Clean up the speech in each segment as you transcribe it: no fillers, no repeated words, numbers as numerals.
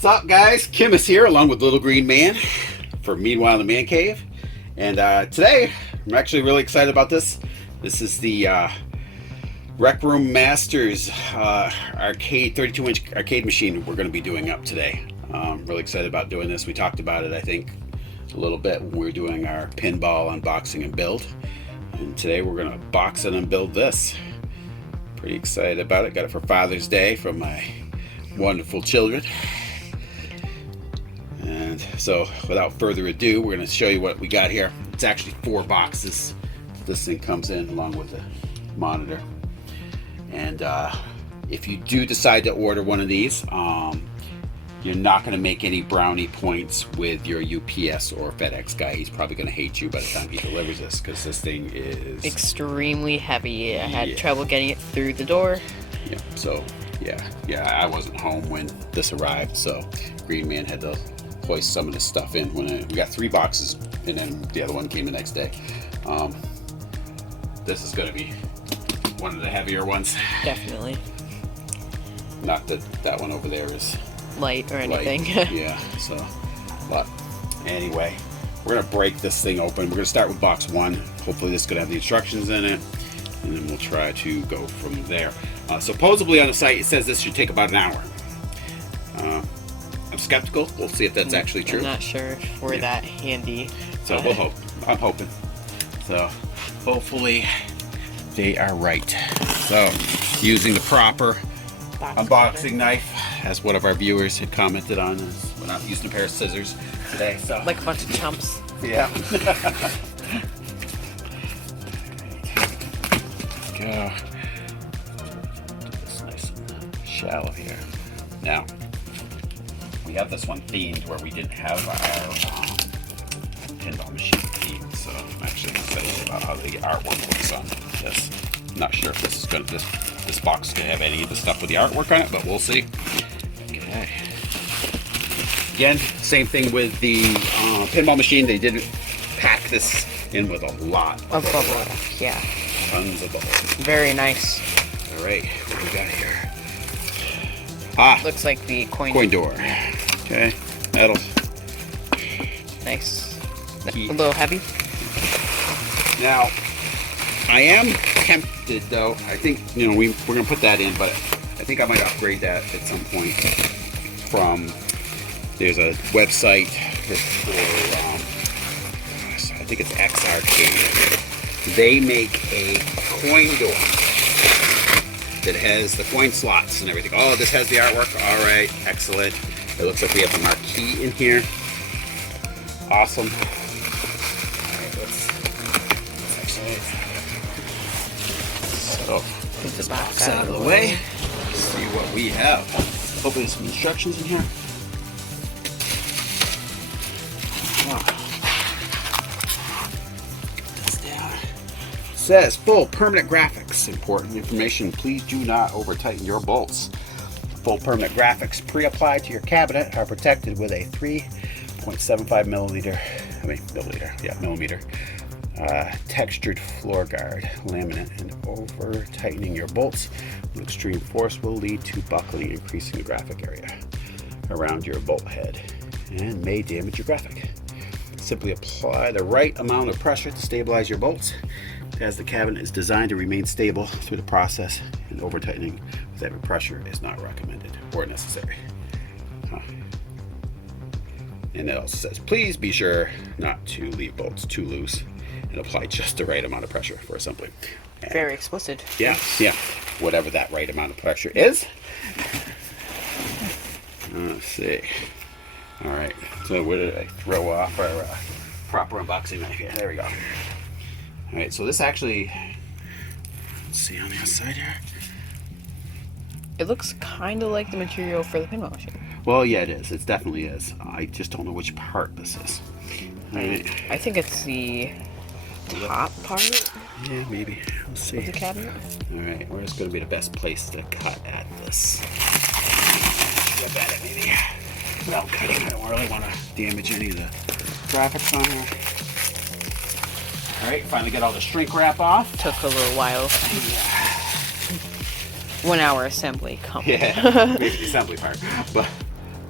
What's up, guys? Kim is here along with Little Green Man for Meanwhile in the Man Cave. And today, I'm actually really excited about this. This is the Recroom Masters arcade 32-inch arcade machine we're going to be doing up today. Really excited about doing this. We talked about it, I think, a little bit when we were doing our pinball unboxing and build. And today we're going to box it and build this. Pretty excited about it. Got it for Father's Day from my wonderful children. And so without further ado, we're going to show you what we got here. It's actually 4 boxes. This thing comes in along with the monitor. And if you do decide to order one of these, you're not going to make any brownie points with your UPS or FedEx guy. He's probably going to hate you by the time he delivers this, because this thing is extremely heavy. I had trouble getting it through the door. Yeah, so yeah, I wasn't home when this arrived, so Green Man had to hoist some of this stuff in. We got 3 boxes, and then the other one came the next day. This is going to be one of the heavier ones. Definitely. Not that that one over there is light or anything. Yeah, so, but anyway, we're going to break this thing open. We're going to start with box 1. Hopefully this is going to have the instructions in it, and then we'll try to go from there. Supposedly on the site it says this should take about an hour. I'm skeptical. We'll see if that's actually true. I'm not sure if we're that handy. So we'll hope. I'm hoping. So hopefully they are right. So using the proper unboxing knife, as one of our viewers had commented on, is we're not using a pair of scissors today. So like a bunch of chumps. Yeah. Go. It's nice and shallow here. Now, we have this one themed where we didn't have our pinball machine themed, so I'm actually excited about how the artwork looks on this. I'm not sure if this is going to this box is going to have any of the stuff with the artwork on it, but we'll see. Okay. Again, same thing with the pinball machine. They did pack this in with a lot of bubble. Yeah. Tons of bubble. Very nice. All right, what do we got here? Looks like the coin door. Okay, metal. Nice. A little heavy. Now, I am tempted though. I think, you know, we're gonna put that in, but I think I might upgrade that at some point. There's a website for I think it's X Arcade. They make a coin door that has the coin slots and everything. Oh, this has the artwork. All right, excellent. It looks like we have a marquee in here. Awesome. All right, let's actually put this box out of the way. Let's see what we have. Hopefully there's some instructions in here. Says full permanent graphics. Important information. Please do not over tighten your bolts. Full permanent graphics pre-applied to your cabinet are protected with a 3.75 millimeter textured floor guard laminate, and over tightening your bolts with extreme force will lead to buckling, increasing the graphic area around your bolt head and may damage your graphic. Simply apply the right amount of pressure to stabilize your bolts, as the cabinet is designed to remain stable through the process, and over tightening with heavy pressure is not recommended or necessary. And it also says, please be sure not to leave bolts too loose and apply just the right amount of pressure for assembly. And very explicit. Yeah, whatever that right amount of pressure is. Let's see. All right, so where did I throw off our proper unboxing knife here? There we go. All right, so this actually, let's see on the outside here. It looks kind of like the material for the pinball machine. Well, yeah, it is. It definitely is. I just don't know which part this is. All right. I think it's the top part. Yeah, maybe. We'll see. Of the cabinet. All right, where's going to be the best place to cut at this? Rub at it, maybe. Without cutting, I don't really want to damage any of the graphics on here. All right, finally got all the shrink wrap off. Took a little while. Yeah. 1 hour assembly. Come on. Yeah, the assembly part. But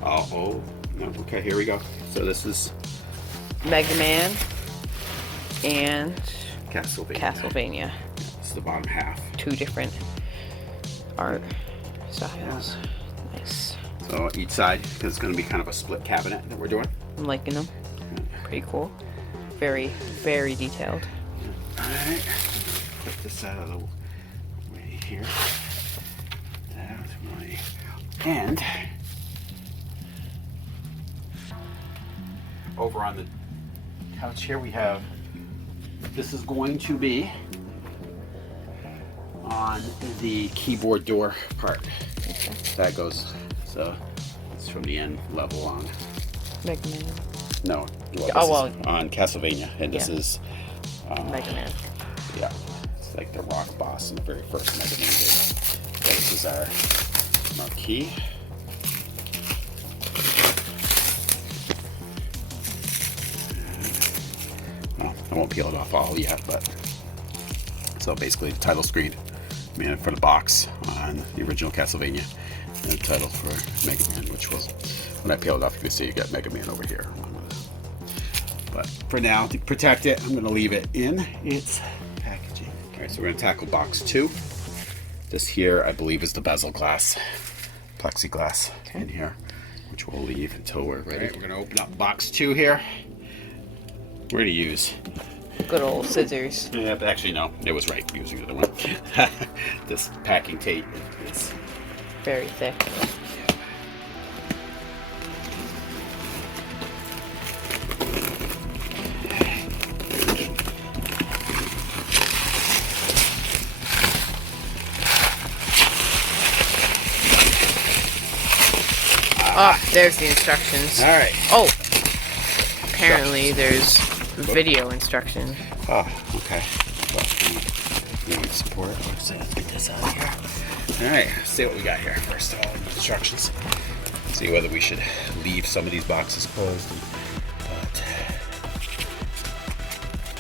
Oh, no, okay, here we go. So this is Mega Man and Castlevania. It's the bottom half. 2 different art styles. Nice. So each side, because it's going to be kind of a split cabinet that we're doing. I'm liking them. Pretty cool. Very, very detailed. Alright, put this out of the way here. That's my... And over on the couch here we have, this is going to be on the keyboard door part. Okay. That goes, so it's from the end level on. Mega Man. No, on Castlevania, and this is Mega Man. Yeah, it's like the rock boss in the very first Mega Man game. This is our marquee. Well, I won't peel it off all yet, but so basically the title screen, for the box on the original Castlevania, and the title for Mega Man, which was, when I peel it off, you can see you got Mega Man over here. But for now, to protect it, I'm going to leave it in its packaging. All right, so we're going to tackle box 2. This here, I believe, is the bezel glass, plexiglass in here, which we'll leave until we're ready. Right, we're going to open up box 2 here. We're going to use good old scissors. Yeah, but actually, no, it was right. Using the other one. This packing tape is very thick. There's the instructions. All right. Oh, apparently there's video instruction. Oh, okay. Well, we need support. So let's get this out of here. All right, let's see what we got here. First of all, instructions. See whether we should leave some of these boxes closed. But,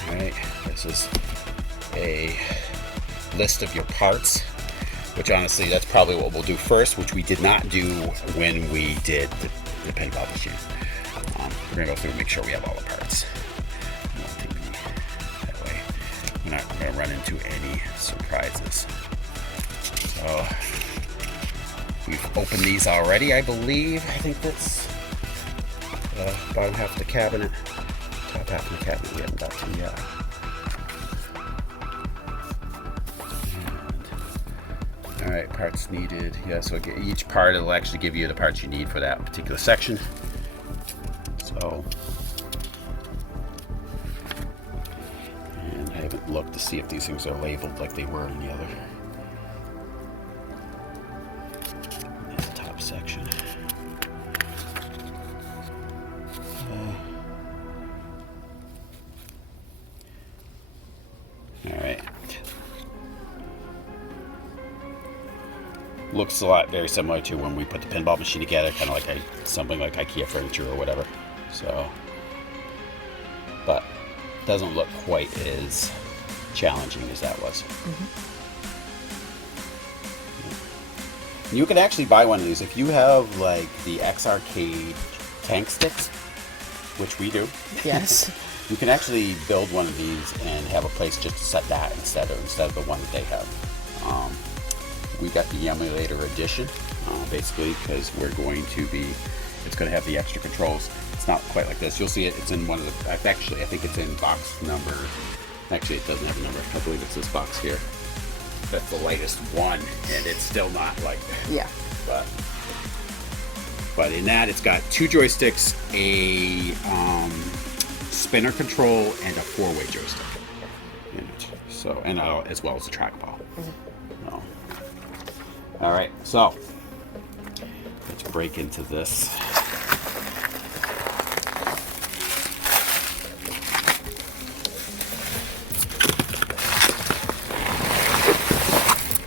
all right, this is a list of your parts. Which honestly, that's probably what we'll do first, which we did not do when we did the pinball machine. We're gonna go through and make sure we have all the parts. That way, we're not gonna run into any surprises. So, we've opened these already, I believe. I think that's the bottom half of the cabinet. Top half of the cabinet we haven't got to yet. Alright, parts needed. Yeah, so each part, it'll actually give you the parts you need for that particular section. So, and I haven't looked to see if these things are labeled like they were in the other. That's the top section. Alright. Looks a lot very similar to when we put the pinball machine together, kind of like something like IKEA furniture or whatever. So, but doesn't look quite as challenging as that was. Mm-hmm. You can actually buy one of these if you have like the X Arcade tank sticks, which we do. Yes. You can actually build one of these and have a place just to set that instead of the one that they have. We got the Emulator edition, basically, because we're going to be, it's going to have the extra controls. It's not quite like this. You'll see it, it's in one of the, actually, I think it's in box number, actually it doesn't have a number, I believe it's this box here. That's the latest one, and it's still not like that. Yeah. But in that, it's got 2 joysticks, a spinner control, and a 4-way joystick in it. So, and as well as a trackball. So. All right, so let's break into this.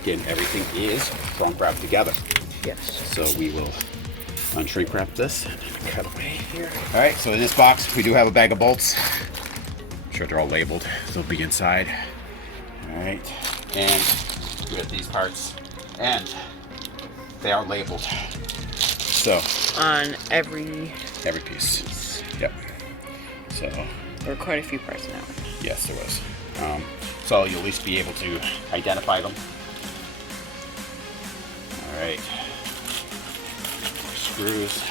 Again, everything is shrink wrapped together. Yes. So we will unshrink wrap this and cut away here. All right, so in this box, we do have a bag of bolts. I'm sure they're all labeled. They'll be inside. All right, and we got these parts. And they are labeled. So on every piece. Yep. So there were quite a few parts now. yes, there was. So you'll at least be able to identify them. All right. Screws.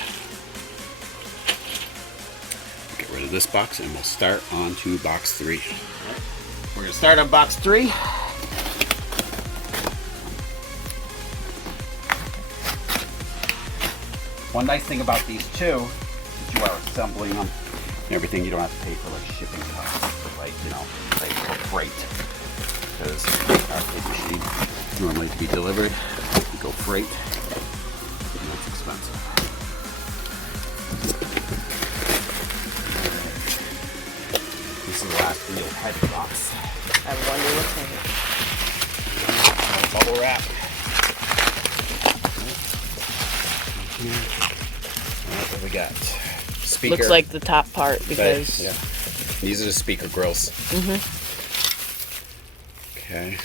Get rid of this box and we'll start on to box 3. We're gonna start on box 3. One nice thing about these two is you are assembling them and everything. You don't have to pay for like shipping costs or like, you know, like for freight. Because our big machine normally to be delivered, you go freight, and that's expensive. This is the last real heavy box. I wonder what's in it. Bubble wrap. What do we got? Speaker. Looks like the top part because yeah. These are the speaker grills. Okay.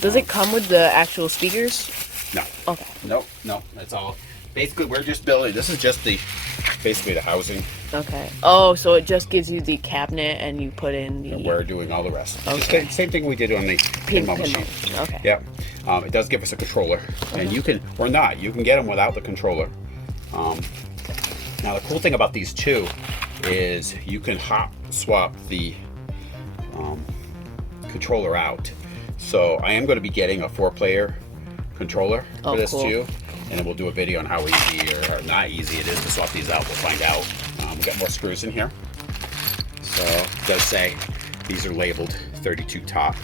Does it come with the actual speakers? No. Okay. Nope. That's all. Basically, we're just building. This is just basically the housing. Okay. Oh, so it just gives you the cabinet and you put in the. And we're doing all the rest. Okay. Just same thing we did on the pinball machine. Okay. Yep. It does give us a controller, and you can, or not, you can get them without the controller. Now the cool thing about these two is you can hot swap the controller out. So I am going to be getting a 4-player controller for this too, and then we'll do a video on how easy or not easy it is to swap these out. We'll find out. We got more screws in here. So it does say these are labeled 32 top,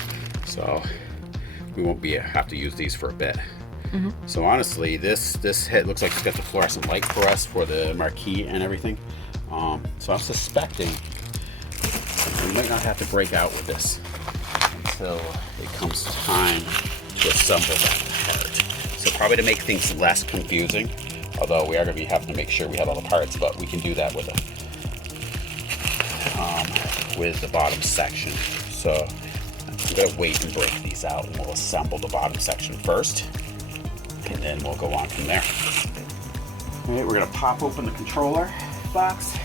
so we won't have to use these for a bit. So honestly, this head looks like it's got the fluorescent light for us for the marquee and everything. So I'm suspecting we might not have to break out with this until it comes time to assemble that part. So probably to make things less confusing, although we are going to be having to make sure we have all the parts, but we can do that with the bottom section. So I'm going to wait and break these out, and we'll assemble the bottom section first, and then we'll go on from there. All right, we're going to pop open the controller box.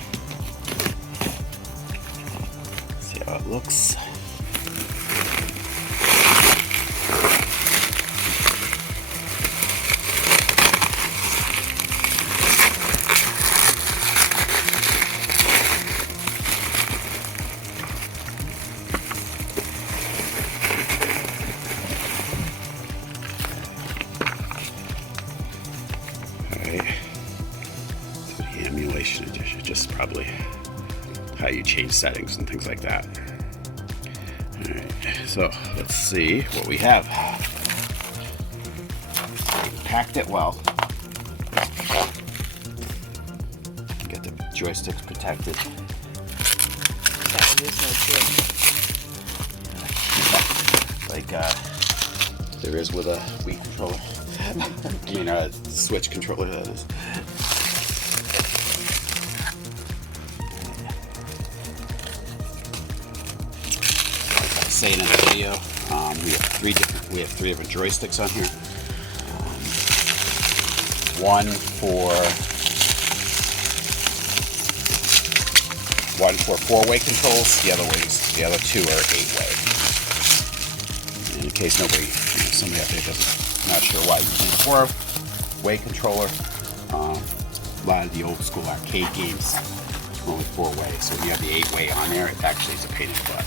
See how it looks. Emulation edition, just probably how you change settings and things like that. Alright, so let's see what we have. Packed it well. Get the joysticks protected. Like there is with a Wii controller. I mean a Switch controller, that is. Saying in the video, we have three different joysticks on here. One for 4-way controls. The other two are 8-way. In case somebody out there doesn't, not sure why you need a 4-way controller. A lot of the old school arcade games are only 4-way, so when you have the 8-way on there, it actually is a pain in the butt.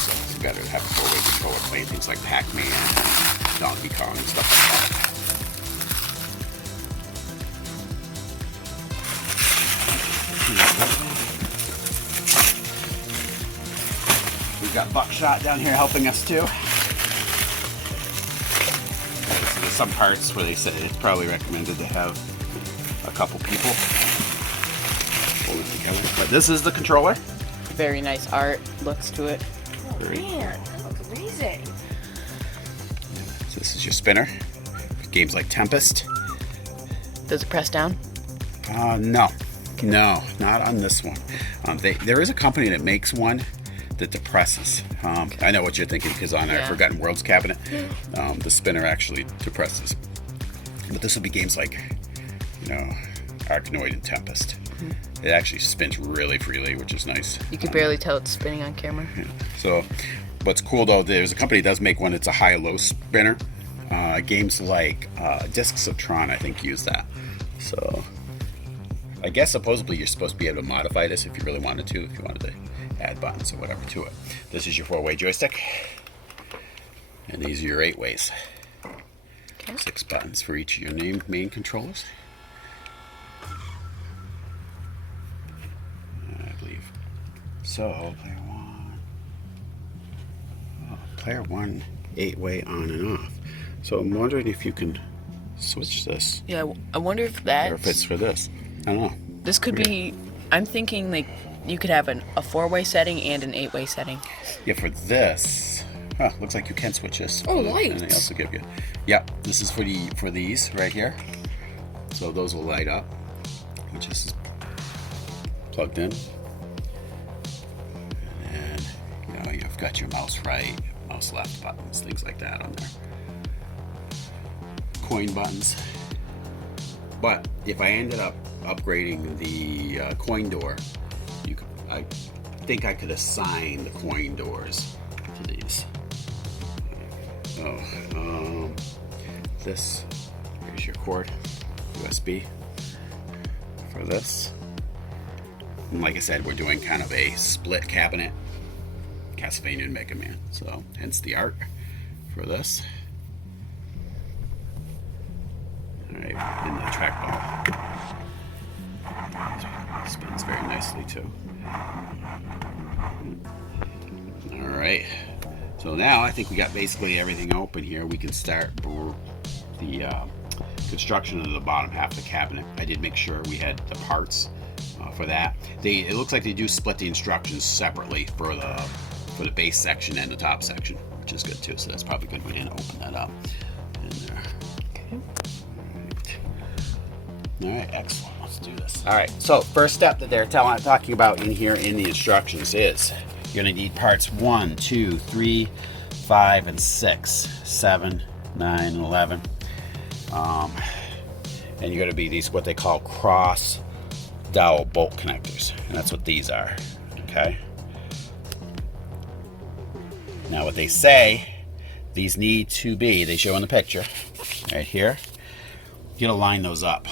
So you gotta have a 4-way controller playing things like Pac-Man, Donkey Kong, and stuff like that. We've got Buckshot down here helping us too. So there's some parts where they said it's probably recommended to have a couple people hold it together. But this is the controller. Very nice art looks to it. Man, that looks amazing. So this is your spinner. Games like Tempest. Does it press down? No, not on this one. There is a company that makes one that depresses. I know what you're thinking because on our Forgotten Worlds cabinet, the spinner actually depresses. But this will be games like Arachnoid and Tempest. It actually spins really freely, which is nice. You could barely tell it's spinning on camera. Yeah. So what's cool though, there's a company that does make one that's a high-low spinner. Games like Discs of Tron, I think, use that. So I guess supposedly you're supposed to be able to modify this if you really wanted to, if you wanted to add buttons or whatever to it. This is your 4-way joystick, and these are your 8 ways. Okay. 6 buttons for each of your main controllers. I believe. So player one, 8-way on and off. So I'm wondering if you can switch this. Yeah, I wonder if that. Or if it's for this. I don't know. This could be. I'm thinking like you could have a 4-way setting and an 8-way setting. Yeah, for this. Huh, looks like you can switch this. Oh, Anything else lights. will give you. Yeah, this is for these right here. So those will light up. Which is plugged in. And you've got your mouse right, mouse left buttons, things like that on there. Coin buttons. But if I ended up upgrading the coin door, I think I could assign the coin doors to these. Here's your cord, USB for this. And like I said, we're doing kind of a split cabinet, Castlevania and Mega Man. So hence the art for this. Alright, and the trackball. Spins very nicely too. Alright, so now I think we got basically everything open here. We can start the construction of the bottom half of the cabinet. I did make sure we had the parts for that. It looks like they do split the instructions separately for the base section and the top section, which is good too. So that's probably good. We didn't open that up in there. All right, excellent. Let's do this. All right, so first step that they're talking about in here in the instructions is you're gonna need parts 1, 2, 3, 5, and 6, 7, 9, and 11. And you're gonna be these, what they call cross dowel bolt connectors. And that's what these are, okay? Now what they say, these need to be, they show in the picture, right here. You gotta line those up.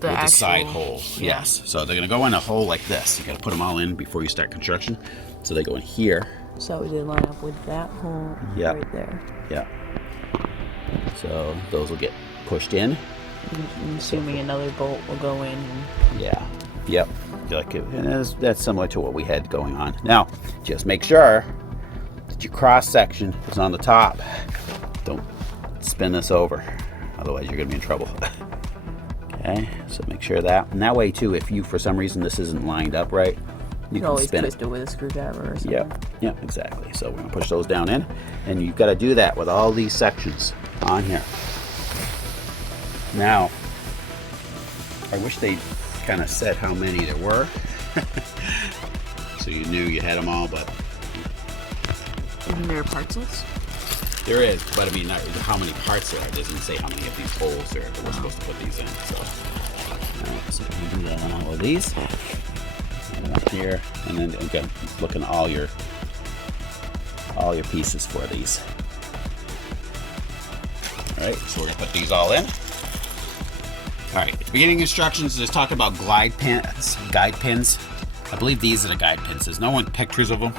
With the side hole, yeah. yes. So they're gonna go in a hole like this. You gotta put them all in before you start construction. So they go in here. So we did line up with that hole right there. Yeah. So those will get pushed in. I'm assuming another bolt will go in. Yeah. Yep. And that's similar to what we had going on. Now, just make sure that your cross section is on the top. Don't spin this over, otherwise you're gonna be in trouble. Okay, so make sure that, and that way too, if you for some reason this isn't lined up right, you can always spin twist it with a screwdriver or something. Yep, exactly. So we're gonna push those down in, and you've got to do that with all these sections on here. Now, I wish they kind of said how many there were, so you knew you had them all, but Isn't there a parts list? there is, but I mean, not how many parts there are. It doesn't say how many of these holes there are that we're supposed to put these in. So, so we do that on all of these. And up here, and then again, looking at all your pieces for these. All right, so we're gonna put these all in. All right, beginning instructions is talking about guide pins. I believe these are the guide pins. There's no one pictures of them,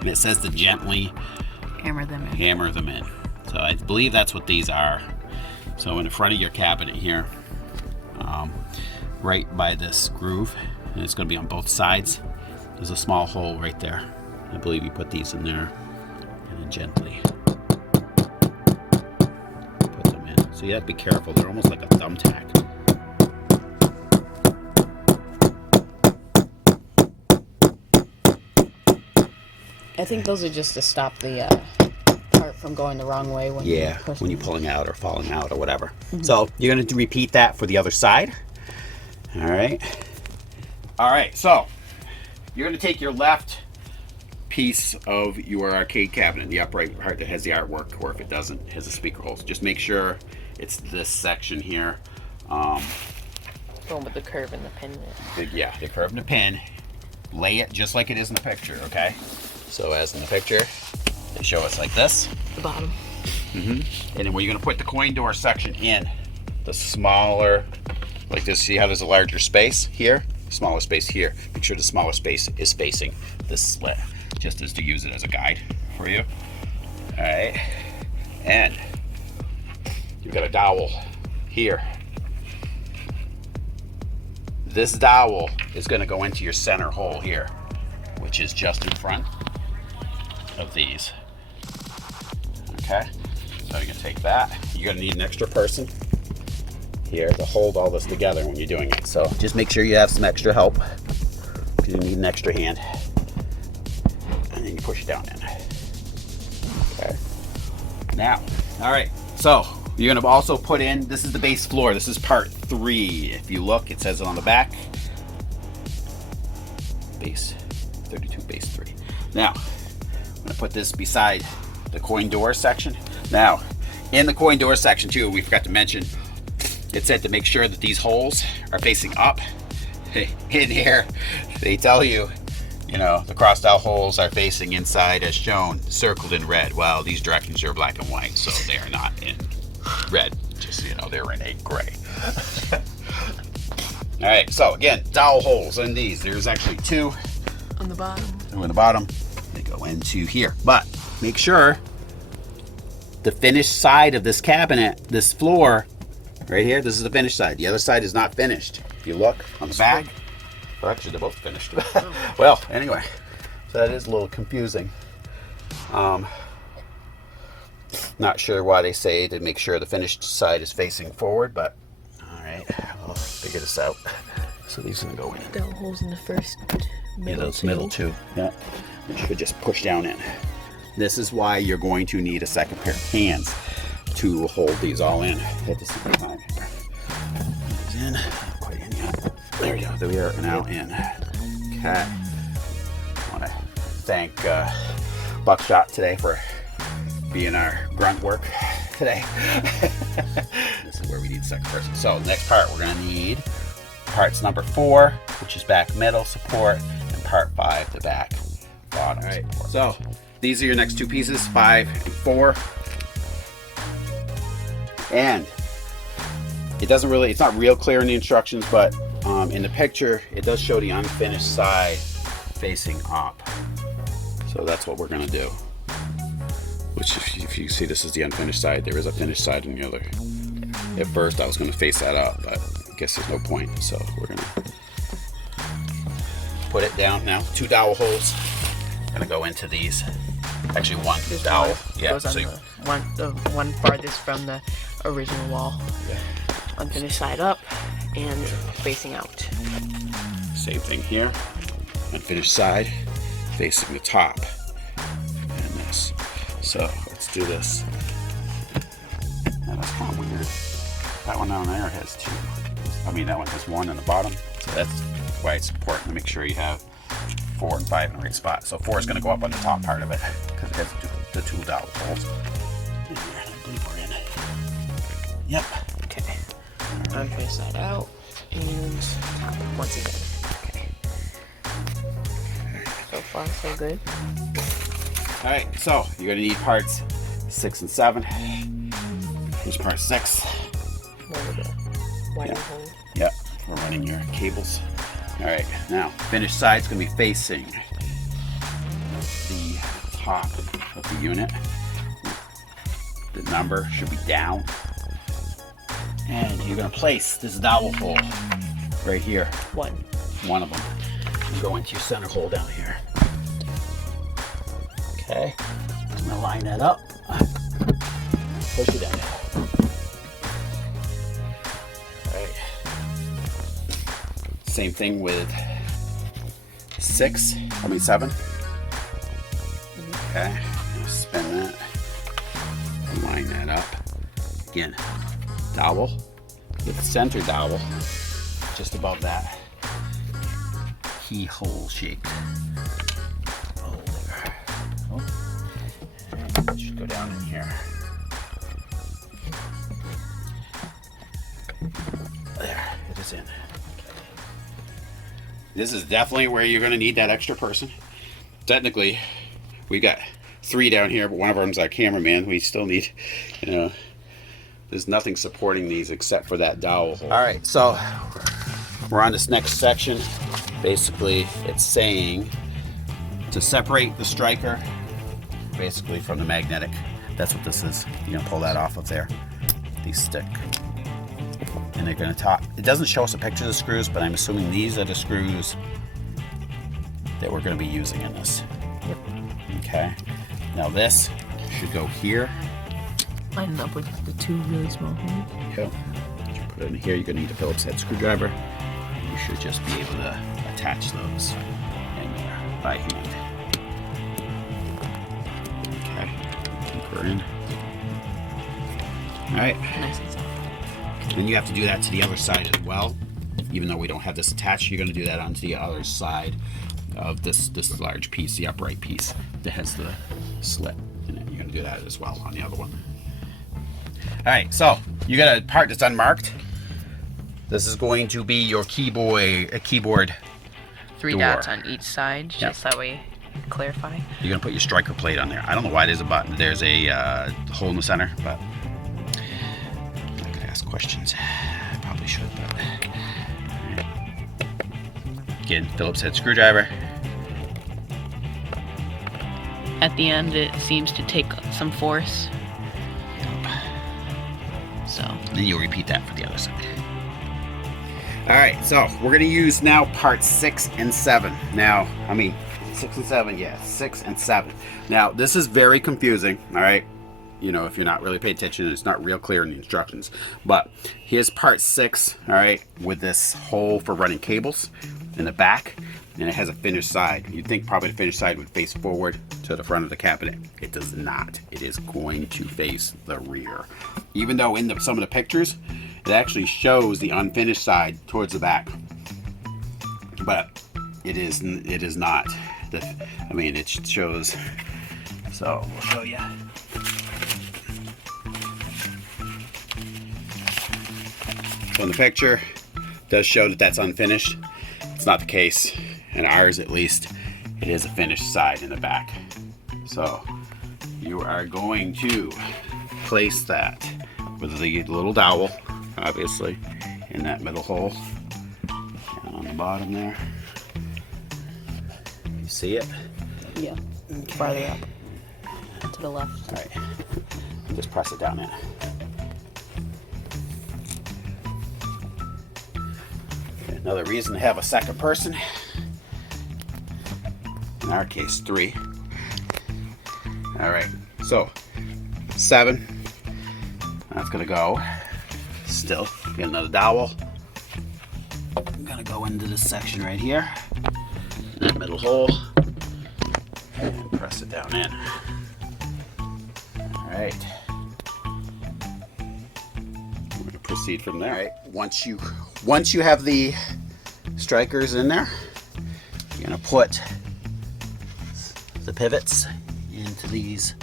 and it says to gently Hammer them in. hammer them in. So I believe that's what these are. So in the front of your cabinet here, right by this groove, and it's going to be on both sides, there's a small hole right there. I believe you put these in there and then gently put them in. So you have to be careful. They're almost like a thumbtack. I think those are just to stop the part from going the wrong way when Yeah, when you're pulling out or falling out or whatever. So you're going to repeat that for the other side. All right. All right, so you're going to take your left piece of your arcade cabinet, the upright part that has the artwork, or if it doesn't, it has a speaker hole. So just make sure it's this section here. Going with the curve and the pin. Yeah, the curve and the pin. Lay it just like it is in the picture, okay? So as in the picture, they show us like this. The bottom. And then where you're gonna put the coin door section in, the smaller, like this, see how there's a larger space here? Smaller space here. Make sure the smaller space is facing this slit, just as to use it as a guide for you. All right, and you've got a dowel here. This dowel is gonna go into your center hole here, which is just in front of these. Okay, so you're gonna take that. You're gonna need an extra person here to hold all this together when you're doing it. So just make sure you have some extra help if you need an extra hand. And then you push it down in. Okay. Now, all right, so you're gonna also put in, this is the base floor. This is part 3. If you look, it says it on the back. Base 32, base 3. Now, I'm gonna put this beside the coin door section. Now, in the coin door section too, we forgot to mention, it said to make sure that these holes are facing up. In here, they tell you, you know, the crossed out holes are facing inside as shown, circled in red. Well, these directions are black and white, so they are not in red. Just so you know, they're in a gray. All right, so again, dowel holes in these. There's actually 2 On the bottom. 2 on the bottom. They go into here, but make sure the finished side of this cabinet, this floor, right here, this is the finished side. The other side is not finished. If you look on the back, well, actually they're both finished. Well, anyway, so that is a little confusing. Not sure why they say to make sure the finished side is facing forward, but all right, we'll figure this out. So these are gonna go in. Dowel holes in the first middle. Yeah, those middle 2. Yeah, you should just push down in. This is why you're going to need a second pair of hands to hold these all in at the same time. These in, not quite in yet. There we go. There we are now in. Okay. I want to thank Buckshot today for being our grunt work today. This is where we need the second person. So next part, we're going to need parts number 4, which is back middle support, and part 5, the back bottom support. So these are your next 2 pieces, 5 and 4. And it doesn't really, it's not real clear in the instructions, but in the picture, it does show the unfinished side facing up. So that's what we're gonna do. Which if you see, this is the unfinished side. There is a finished side in the other. At first I was gonna face that up, but I guess there's no point. So we're gonna put it down now. 2 dowel holes. Gonna go into these. Actually, 1 dowel. Yeah, Goes on so the one farthest from the original wall. yeah. Unfinished side up and facing out. Same thing here. Unfinished side facing the top. And this. So let's do this. Now that's kind of weird. That one down there has 2. I mean, that one has 1 in the bottom. So that's why it's important to make sure you have 4 and 5 in the right spot. So 4 is going to go up on the top part of it because it has the 2 dowel holes. And I believe we're in. Yep. Okay. Unfinished side out and top once again. Okay. So far, so good. All right, so you're going to need parts 6 and 7. Here's part 6. One with the wire hole. Yep, for running your cables. All right, now finished side's gonna be facing the top of the unit. The number should be down. And you're gonna place this dowel hole right here. One of them. And go into your center hole down here. Okay, I'm gonna line that up. Push it down there. Same thing with 7. Okay, spin that, line that up. Again, dowel with the center dowel just above that keyhole shape. Oh, there. Oh. And it should go down in here. There, it is in. This is definitely where you're going to need that extra person. Technically, we got 3 down here, but one of them's our cameraman. We still need, you know, there's nothing supporting these except for that dowel hole. All right, so we're on this next section. Basically, it's saying to separate the striker basically from the magnetic. That's what this is. You're gonna pull that off of there. These stick. And they're gonna top. It doesn't show us a picture of the screws, but I'm assuming these are the screws that we're gonna be using in this. Okay. Now this should go here. Line up with the 2 really small holes. Yep. You put it in here. You're gonna need a Phillips head screwdriver. And you should just be able to attach those in there by hand. Okay. Keep her in. All right. Nice and soft. And you have to do that to the other side as well. Even though we don't have this attached, you're going to do that onto the other side of this large piece, the upright piece that has the slit in it. You're going to do that as well on the other one. All right, so you got a part that's unmarked. This is going to be your keyboard 3 door. dots on each side, just that way clarify. You're going to put your striker plate on there. I don't know why there's a button. There's a hole in the center, but I'm not going to ask questions. I probably should, but again, Phillips head screwdriver. At the end, it seems to take some force. So Then you'll repeat that for the other side. All right, so we're gonna use now parts 6 and 7. Now, 6 and 7, yeah, 6 and 7. Now, this is very confusing, all right? You know, if you're not really paying attention, it's not real clear in the instructions. But here's part 6, all right, with this hole for running cables in the back, and it has a finished side. You'd think probably the finished side would face forward to the front of the cabinet. It does not. It is going to face the rear. Even though in some of the pictures, it actually shows the unfinished side towards the back. But it is not. It shows. So we'll show you. So in the picture, it does show that that's unfinished. It's not the case. In ours, at least, it is a finished side in the back. So you are going to place that with the little dowel, obviously, in that middle hole and on the bottom there. You see it? yeah, farther up to the left. All right, just press it down in. Another reason to have a second person. In our case, 3. All right, so 7. That's gonna go. Still, get another dowel. I'm gonna go into this section right here, in that middle hole, and press it down in. All right. We're gonna proceed from there. All right. Once you have the strikers in there, you're gonna put the pivots into these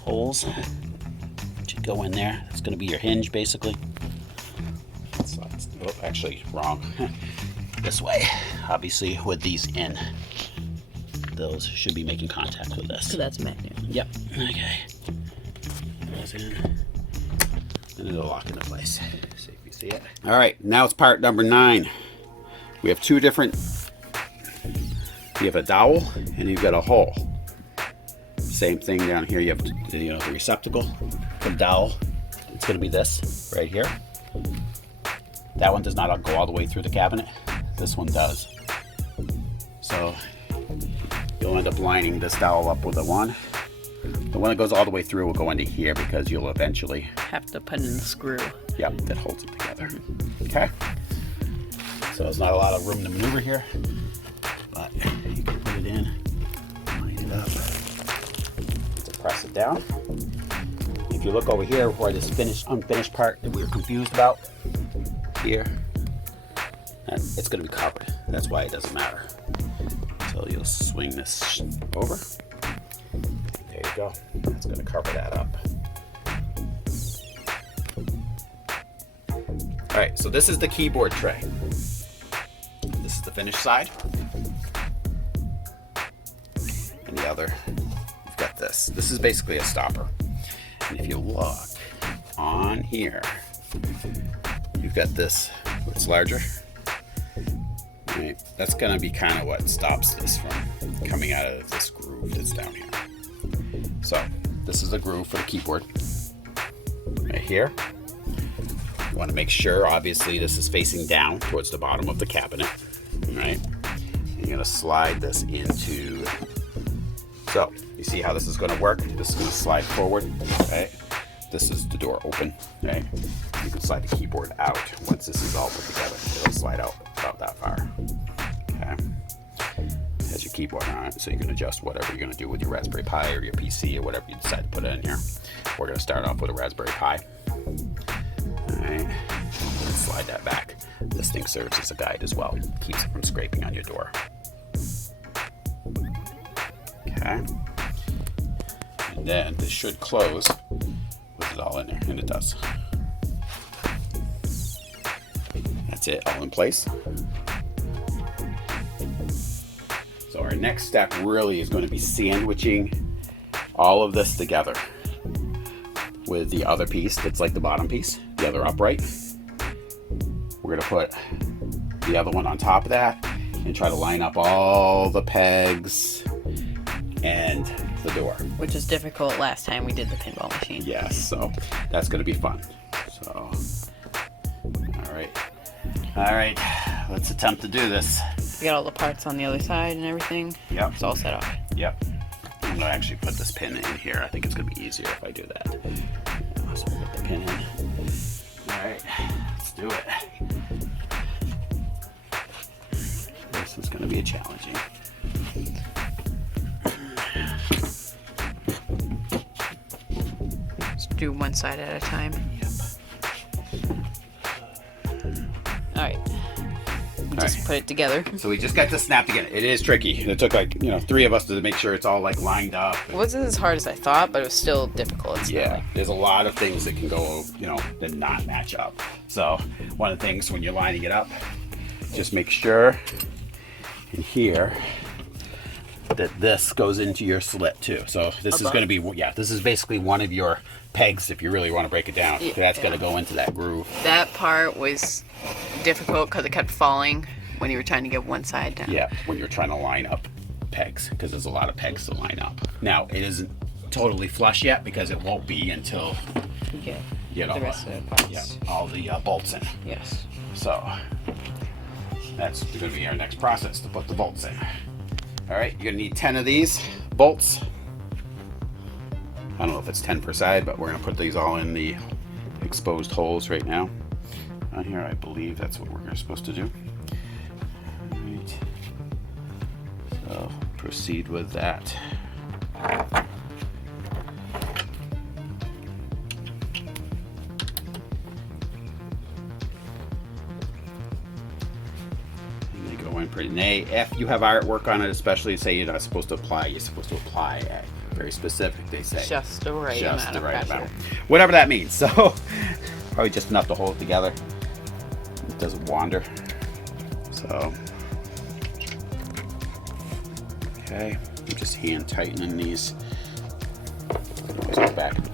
holes. Should go in there. It's going to be your hinge, basically. So actually, wrong. This way, obviously, with these in, those should be making contact with this. So that's a magnet. Yep. Okay. Those in, and it'll lock into place. See if you see it. All right. Now it's part number 9. We have 2 different. You have a dowel and you've got a hole. Same thing down here. You have the receptacle for the dowel. It's going to be this right here. That one does not go all the way through the cabinet. This one does. So you'll end up lining this dowel up with the one. The one that goes all the way through will go into here because you'll eventually Have to put in the screw. Yep, that holds it together. Okay. So there's not a lot of room to maneuver here, but you can put it in, line it up, to press it down. If you look over here where this unfinished part that we were confused about, here, it's going to be covered. That's why it doesn't matter. So you'll swing this over. There you go. That's going to cover that up. All right, so this is the keyboard tray. This is the finished side. And the other, you've got this. This is basically a stopper. And if you look on here, you've got this, it's larger. Right? That's gonna be kind of what stops this from coming out of this groove that's down here. So this is a groove for the keyboard right here. You want to make sure, obviously, this is facing down towards the bottom of the cabinet. Right? And you're gonna slide this into. So you see how this is going to work? This is going to slide forward. Right? This is the door open. Right? You can slide the keyboard out once this is all put together. It'll slide out about that far. Okay. Has your keyboard on it, so you can adjust whatever you're going to do with your Raspberry Pi or your PC or whatever you decide to put in here. We're going to start off with a Raspberry Pi. All right. Slide that back. This thing serves as a guide as well. Keeps it from scraping on your door. Okay. And then this should close with it all in there, and it does. That's it, all in place. So our next step really is going to be sandwiching all of this together with the other piece that's like the bottom piece, the other upright. We're going to put the other one on top of that and try to line up all the pegs and the door. Which was difficult last time we did the pinball machine. Yes, so that's going to be fun. So, all right, let's attempt to do this. We got all the parts on the other side and everything. Yep. It's all set up. Yep. I'm going to actually put this pin in here. I think it's going to be easier if I do that. So we'll put the pin in. All right, let's do it. This is going to be challenging. Let's do one side at a time. Yep. All right. Just put it together. So we just got this snapped together. It is tricky. It took like, 3 of us to make sure it's all like lined up. It wasn't as hard as I thought, but it was still difficult. Yeah, there's a lot of things that can go, that not match up. So one of the things when you're lining it up, just make sure in here that this goes into your slit too. So this is going to be, this is basically one of your pegs if you really want to break it down. Yeah, that's going to go into that groove. That part was difficult because it kept falling when you were trying to get one side down. Yeah, when you're trying to line up pegs, because there's a lot of pegs to line up. Now, it isn't totally flush yet because it won't be until you get all the rest of the parts. Yeah, all the bolts in. Yes. So that's going to be our next process, to put the bolts in. All right, you're going to need 10 of these bolts. I don't know if it's 10 per side, but we're going to put these all in the exposed holes right now. On here, I believe that's what we're supposed to do. All right. So proceed with that. If you have artwork on it, especially say you're not supposed to apply, you're supposed to apply at very specific, they say. Just the right amount of pressure. Whatever that means. So probably just enough to hold it together. It doesn't wander. So okay, I'm just hand tightening these. Always go back and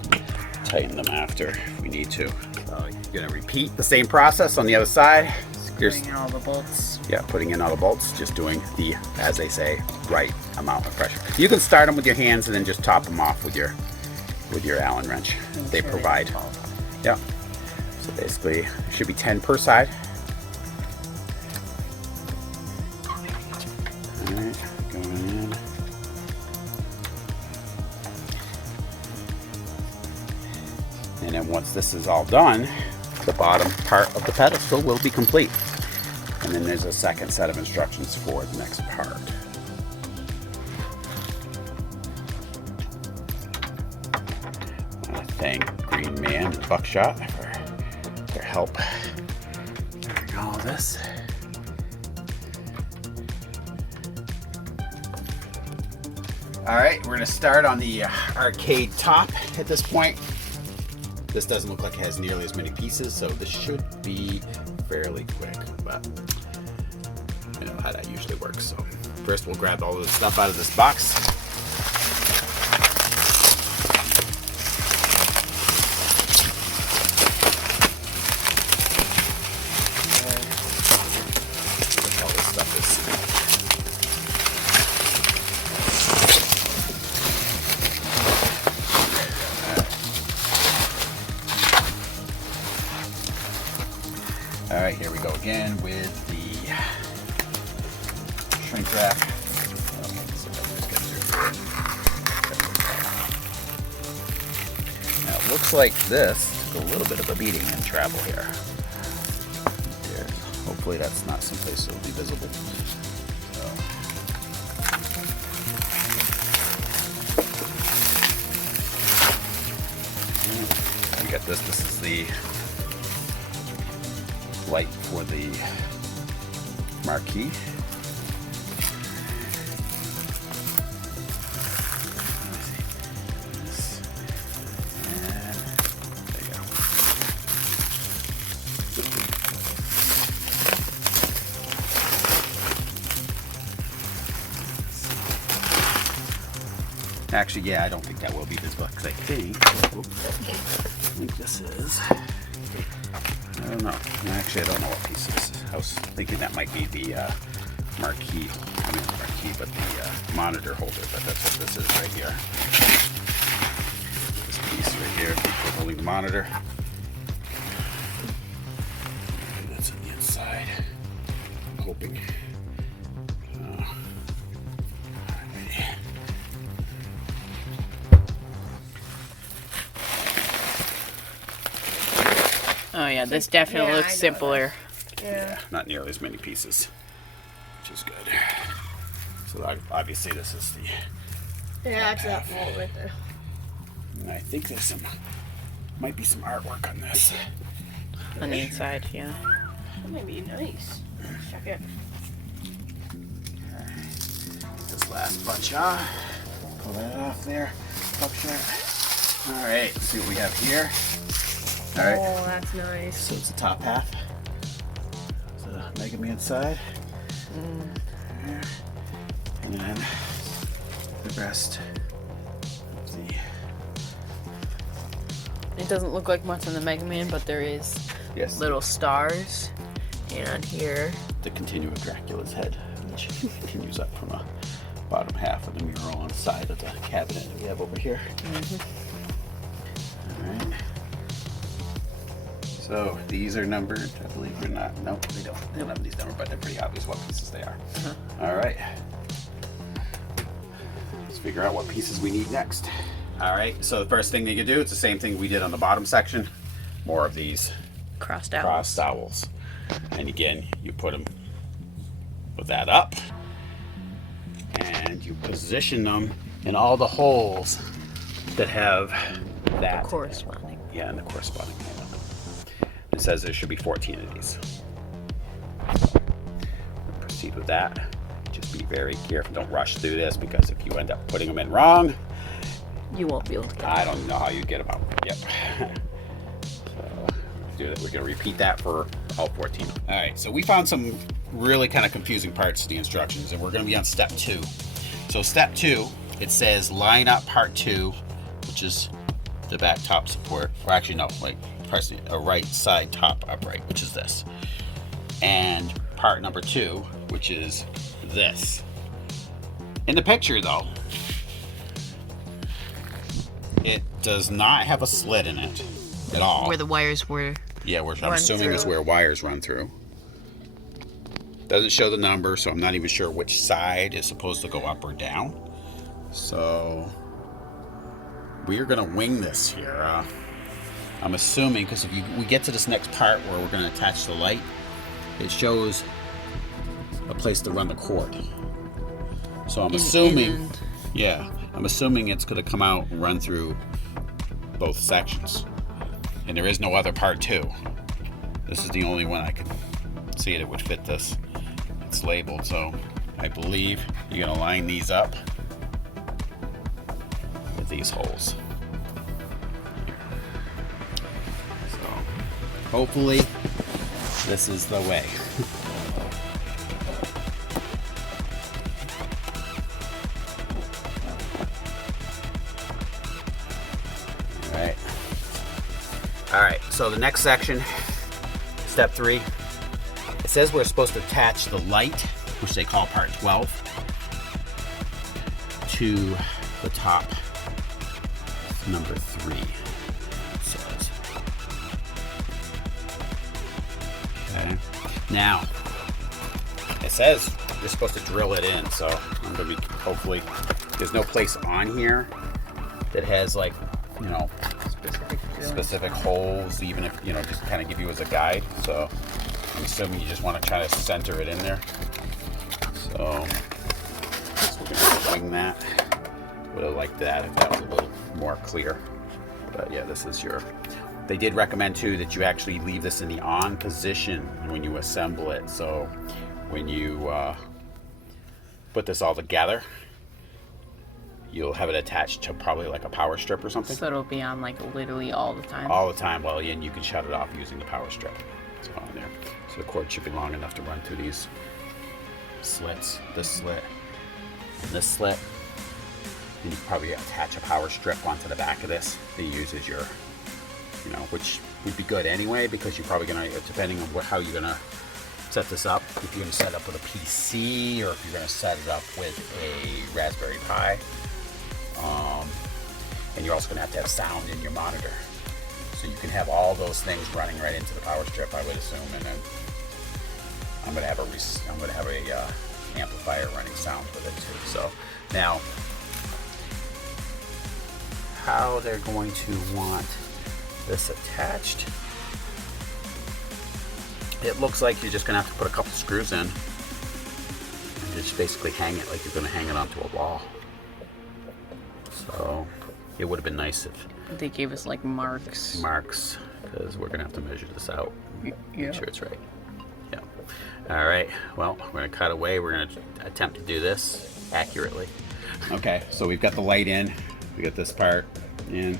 tighten them after if we need to. So you're gonna repeat the same process on the other side. Putting in all the bolts. Yeah, putting in all the bolts, just doing the, as they say, right amount of pressure. You can start them with your hands and then just top them off with your Allen wrench. They provide. Yeah. So basically, it should be 10 per side. All right, going in. And then once this is all done, the bottom part of the pedestal will be complete. And then there's a second set of instructions for the next part. I want to thank Green Man and Buckshot for their help during all of this. All right, we're going to start on the arcade top at this point. This doesn't look like it has nearly as many pieces, so this should be fairly quick. But you know how that usually works. So first we'll grab all of the stuff out of this box. All this stuff is. All right, here we go again with the shrink wrap. Now it looks like this took a little bit of a beating in travel here. There. Hopefully that's not someplace that'll be visible. So. We got this. This is the light for the marquee. Actually, yeah, I don't think that will be visible because I think this is. I don't know. Actually, I don't know what piece this is. I was thinking that might be the marquee. I mean, the marquee, but the monitor holder. But that's what this is right here. This piece right here for holding the monitor. That's on the inside. I'm hoping. Oh yeah, this definitely looks simpler. Yeah, not nearly as many pieces, which is good. So obviously this is the. Yeah, that's that wall right there. And I think there's might be some artwork on this. On the inside, yeah. That might be nice. Check it. This last bunch off. Pull that off there. Up short. All right, let's see what we have here. All right. Oh, that's nice. So it's the top half. So Mega Man side. There. And then the rest of the. It doesn't look like much on the Mega Man, but there is little stars. And on here, the continue of Dracula's head, which continues up from the bottom half of the mural on the side of the cabinet that we have over here. All right. So these are numbered, I believe, or not. Nope, they don't. They don't have these numbered, but they're pretty obvious what pieces they are. All right. Let's figure out what pieces we need next. All right, so the first thing that you do, it's the same thing we did on the bottom section. More of these cross dowels. Cross dowels. And again, you put them with that up. And you position them in all the holes that have that. Corresponding. Yeah, and the corresponding handle. It says there should be 14 of these. Proceed with that. Just be very careful. Don't rush through this because if you end up putting them in wrong, you won't be able to get them. I don't know how you get them out. Yep. We're going to repeat that for all 14. All right, so we found some really kind of confusing parts to the instructions, and we're going to be on step 2. So step 2, it says line up part 2, which is the back top support, or actually no, like press a right side top upright, which is this, and part number 2, which is this. In the picture though, it does not have a slit in it at all. Where the wires were. Yeah, I'm assuming is where wires run through. Doesn't show the number, so I'm not even sure which side is supposed to go up or down. So we are going to wing this here. I'm assuming, because if we get to this next part where we're going to attach the light, it shows a place to run the cord. So I'm assuming, yeah, I'm assuming it's going to come out and run through both sections. And there is no other part 2. This is the only one I can see it would fit this. It's labeled, so I believe you're going to line these up with these holes. So hopefully this is the way. All right, so the next section, step 3, it says we're supposed to attach the light, which they call part 12, to the top number 3, it says. Okay. Now, it says you're supposed to drill it in, so I'm gonna be, hopefully, there's no place on here that has like, you know, specific holes, even if, you know, just kind of give you as a guide. So I'm assuming you just want to try to center it in there. So we're gonna swing that. Would have liked that if that was a little more clear. But yeah, this is your, they did recommend too that you actually leave this in the on position when you assemble it. So when you put this all together, you'll have it attached to probably like a power strip or something. So it'll be on like literally all the time? All the time. Well, and you can shut it off using the power strip. It's on there. So the cord should be long enough to run through these slits, this slit, and this slit. And you probably attach a power strip onto the back of this that you use as your, you know, which would be good anyway, because you're probably gonna, depending on how you're gonna set this up, if you're gonna set it up with a PC or if you're gonna set it up with a Raspberry Pi. And you're also going to have sound in your monitor, so you can have all those things running right into the power strip, I would assume. And then I'm going to have a amplifier running sound with it too. So now, how they're going to want this attached? It looks like you're just going to have to put a couple screws in and just basically hang it like you're going to hang it onto a wall. So it would have been nice if they gave us like marks, because we're gonna have to measure this out. Yeah. Make sure it's right. Yeah. All right. Well, we're gonna cut away. We're gonna attempt to do this accurately. Okay. So we've got the light in. We got this part in.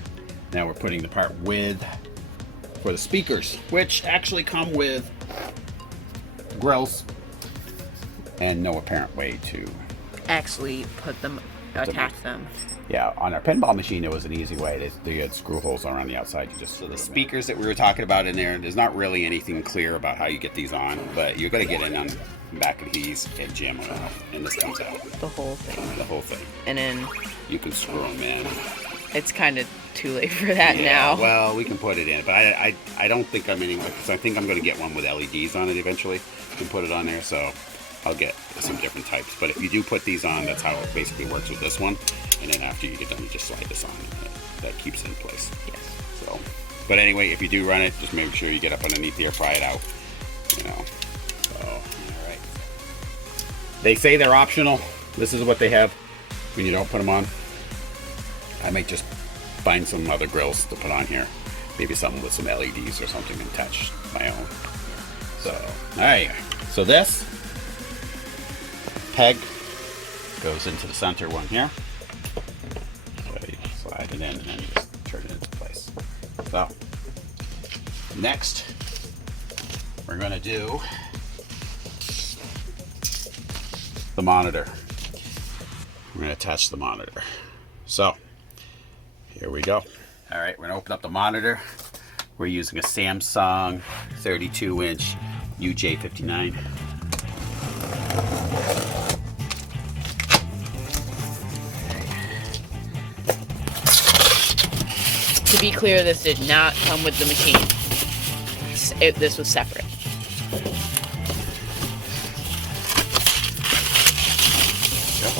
Now we're putting the part with for the speakers, which actually come with grills and no apparent way to actually put them, attach them. Yeah, on our pinball machine, it was an easy way. They had screw holes around the outside. You just, so the speakers that we were talking about in there's not really anything clear about how you get these on, but you're going to get in on the back of these and jam them out, and this comes out. The whole thing. The whole thing. And then you can screw them in. It's kind of too late for that now. Well, we can put it in, but I don't think I'm anyway, because I think I'm going to get one with LEDs on it eventually and put it on there, so I'll get some different types. But if you do put these on, that's how it basically works with this one. And then after you get done, you just slide this on, and that keeps it in place. Yes. So, but anyway, if you do run it, just make sure you get up underneath here, pry it out. You know. So, all right. They say they're optional. This is what they have when you don't put them on. I might just find some other grills to put on here. Maybe something with some LEDs or something and attach my own. So, all right. So this peg goes into the center one here. So you slide it in and then just turn it into place. So next we're going to do the monitor. We're going to attach the monitor. So here we go. All right, we're going to open up the monitor. We're using a Samsung 32-inch UJ59. To be clear, this did not come with the machine. This was separate.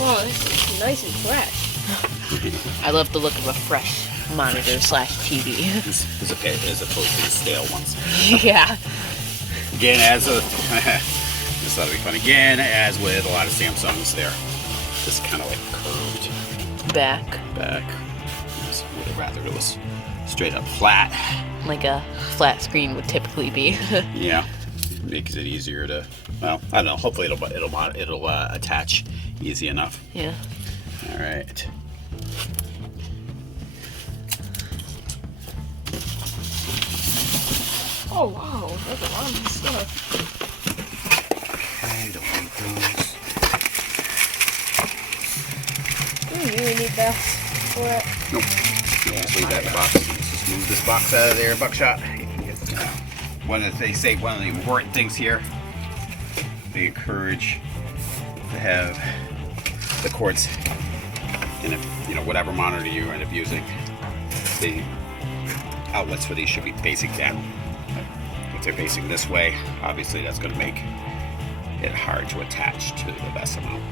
Oh, this is nice and fresh. I love the look of a fresh monitor / TV. As opposed to the stale ones. Yeah. Again, this ought to be fun. Again, as with a lot of Samsungs, they're just kind of like curved Back. Just would have rather it was straight up flat. Like a flat screen would typically be. Yeah, makes it easier to. Well, I don't know. Hopefully, it'll attach easy enough. Yeah. All right. Oh wow, there's a lot of stuff. I don't need those. You really need that. for it? Nope. Yeah, just leave that in the box. Just move this box out of there, Buckshot. They say one of the important things here, they encourage to have the cords in a, whatever monitor you end up using. The outlets for these should be facing down. If they're facing this way, obviously that's going to make it hard to attach to the bezel mount.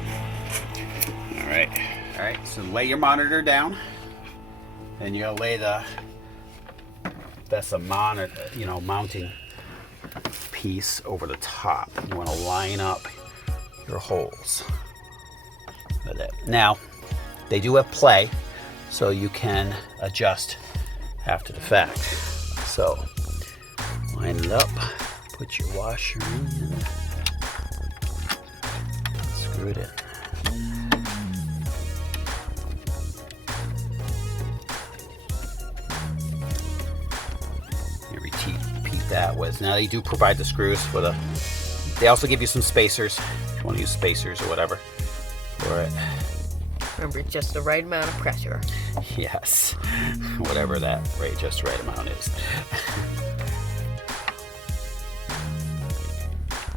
All right. So lay your monitor down, and you'll lay the bezel monitor, mounting piece over the top. You want to line up your holes. Now, they do have play, so you can adjust after the fact. So, line it up, put your washer in, screw it in. You repeat that with. Now they do provide the screws for the. They also give you some spacers if you want to use spacers or whatever for it. Remember, just the right amount of pressure. Yes, whatever that just right amount is.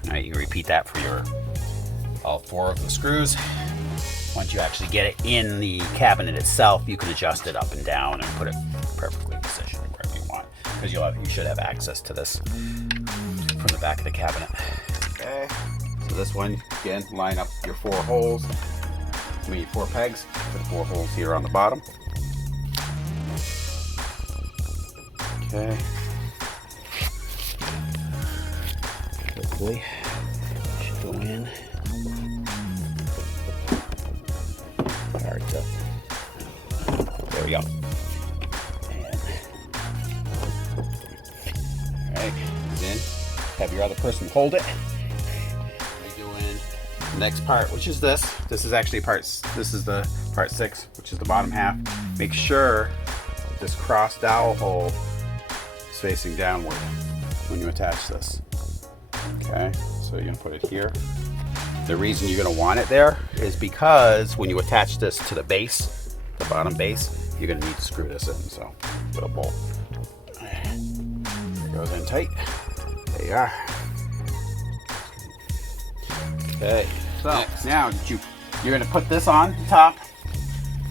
All right, you repeat that for all 4 of the screws. Once you actually get it in the cabinet itself, you can adjust it up and down and put it perfectly positioned wherever you want, because you should have access to this from the back of the cabinet. Okay, so this one, again, line up your 4 holes. 4 pegs, put 4 holes here on the bottom. Okay. Hopefully, should go in. Hard to. There we go. And, all right, it's in. Have your other person hold it. Next part, which is this is actually this is the part 6, which is the bottom half. Make sure this cross dowel hole is facing downward when you attach this. Okay, so you're gonna put it here. The reason you're gonna want it there is because when you attach this to the base, the bottom base, you're gonna need to screw this in. So put a bolt. There goes in tight. There you are. Okay, so now you're going to put this on top,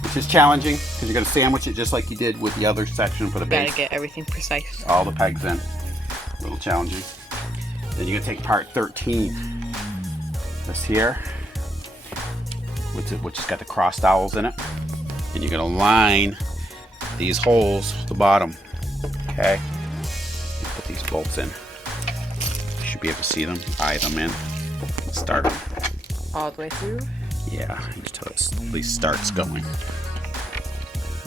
which is challenging because you're going to sandwich it just like you did with the other section for the base. Gotta get everything precise. All the pegs in. A little challenging. Then you're going to take part 13. This here, which has got the cross dowels in it. And you're going to line these holes at the bottom. Okay? Put these bolts in. You should be able to see them, eye them in. Start all the way through? Yeah, until it at least starts going.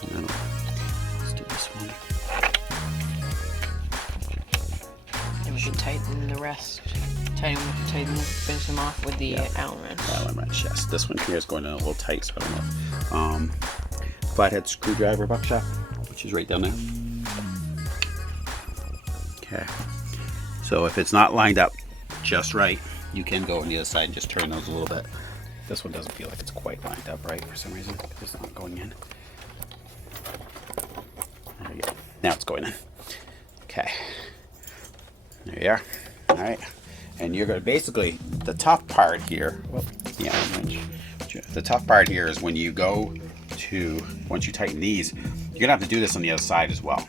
And then let's do this one. And we can tighten the rest. Finish them off with the Allen wrench. Allen wrench, yes. This one here is going in a little tight, so I don't know. Flathead screwdriver, Buckshot, which is right down there. Okay. So if it's not lined up just right, you can go on the other side and just turn those a little bit. This one doesn't feel like it's quite lined up right for some reason. It's not going in. There you go. Now it's going in. Okay. There you are. All right. And you're going to basically, the top part here, the top part here is when you go to, once you tighten these, you're going to have to do this on the other side as well.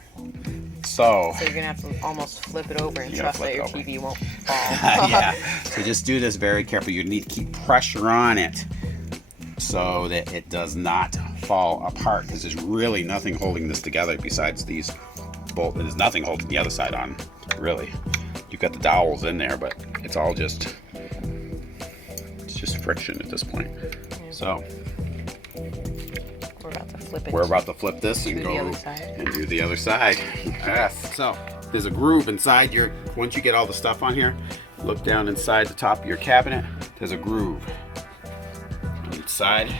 So you're going to have to almost flip it over and trust that your TV won't fall. Yeah, so just do this very carefully. You need to keep pressure on it so that it does not fall apart, because there's really nothing holding this together besides these bolts. There's nothing holding the other side on, really. You've got the dowels in there, but it's all just, it's just friction at this point. Yeah. So we're about to flip this and go and do the other side. Yes. So there's a groove inside your, once you get all the stuff on here, look down inside the top of your cabinet, there's a groove on each side.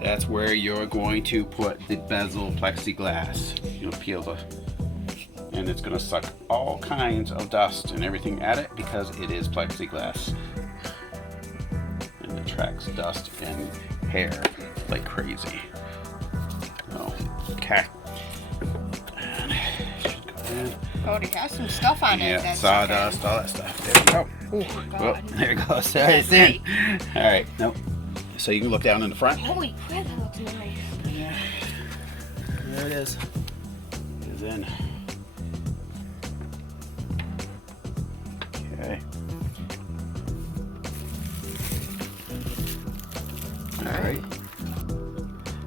That's where you're going to put the bezel plexiglass. You'll peel the, and it's going to suck all kinds of dust and everything at it because it is plexiglass. And it attracts dust and hair like crazy. Okay. And it should go in. Already has some stuff on it. Yeah, That's sawdust, all that stuff. There you go. God. Whoop, there it goes. It's in. All right. Nope. So you can look down in the front. Holy crap, that looks nice. Yeah. There it is. It's in. Okay. All right.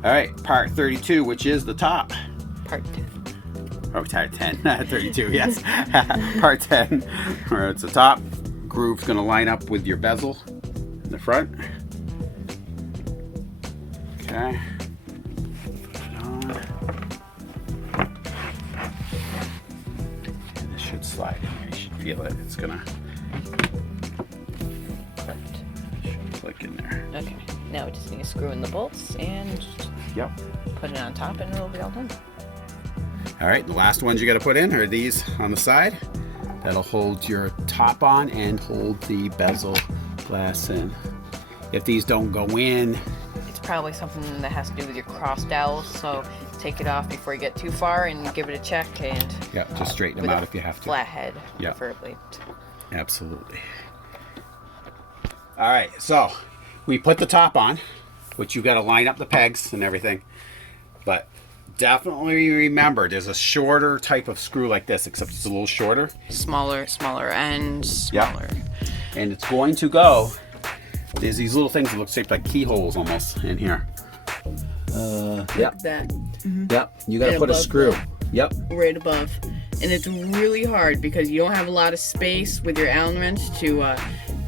All right. Part 32, which is the top. Part 2. Oh, part 10. 32, yes. Part 10, where it's the top. Groove's going to line up with your bezel in the front. Okay. Put it on. And this should slide in there. You should feel it. It's going to click in there. Okay. Now we just need to screw in the bolts and Yep. put it on top, and it'll be all done. All right, the last ones you got to put in are these on the side. That'll hold your top on and hold the bezel glass in. If these don't go in, It's probably something that has to do with your cross dowels, so take it off before you get too far and give it a check, and yeah, just straighten them with out a if you have to. flat head, Yeah. preferably. Absolutely. All right, so we put the top on, which you got to line up the pegs and everything. But definitely remember, there's a shorter type of screw like this, except it's a little shorter. Smaller, and smaller. And it's going to go, there's these little things that look shaped like keyholes almost in here. Yep. That Yep. You got to And put a above screw. Yep. right above. And it's really hard because you don't have a lot of space with your Allen wrench to